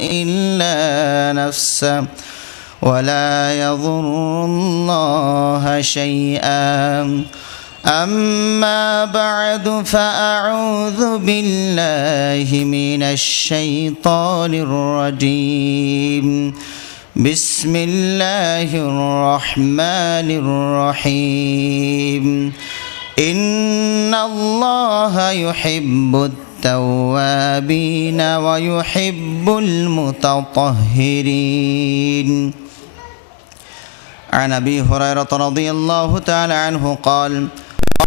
إلا نفسه ولا يضر الله شيئا أما بعد فأعوذ بالله من الشيطان الرجيم بسم الله الرحمن الرحيم إن الله يحب التوابين ويحب المتطهرين عن أبي هريرة رضي الله تعالى عنه قال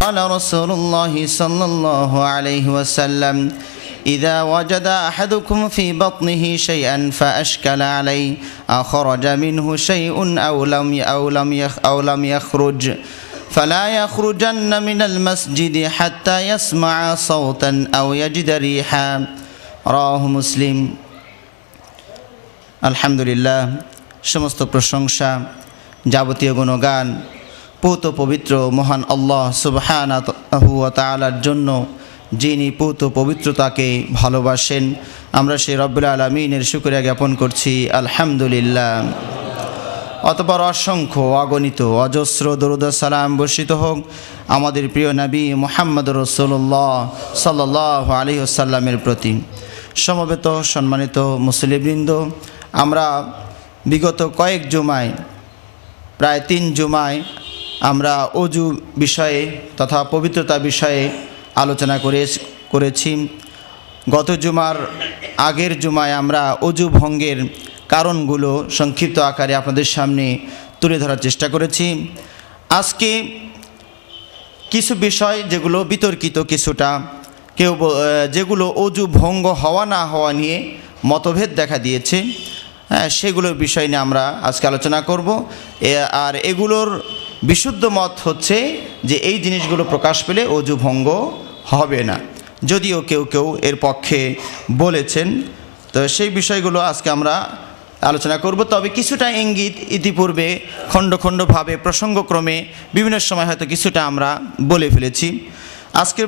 قال رسول الله صلى الله عليه وسلم إذا وجد أحدكم في بطنه شيئا فأشكل عليه أخرج منه شيء أو لم يخرج فلا يخرجن من المسجد حتى يسمع صوتا أو يجد ريحا رواه مسلم الحمد لله সমস্ত প্রশংসা যাবতীয় গুণগান পূত পবিত্র মহান আল্লাহ সুবহানাহু ওয়া তাআলার জন্য, যিনি পূত পবিত্রতাকে ভালোবাসেন। আমরা সেই রব্বুল আলামিনের শুকরিয়া জ্ঞাপন করছি, আলহামদুলিল্লাহ। অতঃপর অসংখ্য অগণিত অজস্র দরুদ ও সালাম বর্ষিত হোক আমাদের প্রিয় নবী মুহাম্মদ রাসূলুল্লাহ সাল্লাল্লাহু আলাইহি ওয়াসাল্লামের প্রতি। সমবেত সম্মানিত মুসলিমবৃন্দ, আমরা বিগত কয়েক জুমায়, প্রায় 3 জুমায় আমরা অজু বিষয়ে তথা পবিত্রতা বিষয়ে আলোচনা করেছি। গত জুমার আগের জুমায় আমরা অজু ভঙ্গের কারণগুলো সংক্ষিপ্ত আকারে আপনাদের সামনে তুলে ধরার চেষ্টা করেছি। আজকে কিছু বিষয় যেগুলো বিতর্কিত, কিছুটা যেগুলো অজু ভঙ্গ হওয়া না হওয়া নিয়ে মতভেদ দেখা দিয়েছে, সেগুলোর বিষয় নিয়ে আমরা আজকে আলোচনা করব। আর এগুলোর বিশুদ্ধ মত হচ্ছে যে এই জিনিসগুলো প্রকাশ পেলে অজু ভঙ্গ হবে না, যদিও কেউ কেউ এর পক্ষে বলেছেন। তো সেই বিষয়গুলো আজকে আমরা আলোচনা করব। তবে কিছুটা ইঙ্গিত ইতিপূর্বে খণ্ড খণ্ডভাবে প্রসঙ্গক্রমে বিভিন্ন সময় হয়তো কিছুটা আমরা বলে ফেলেছি। আজকের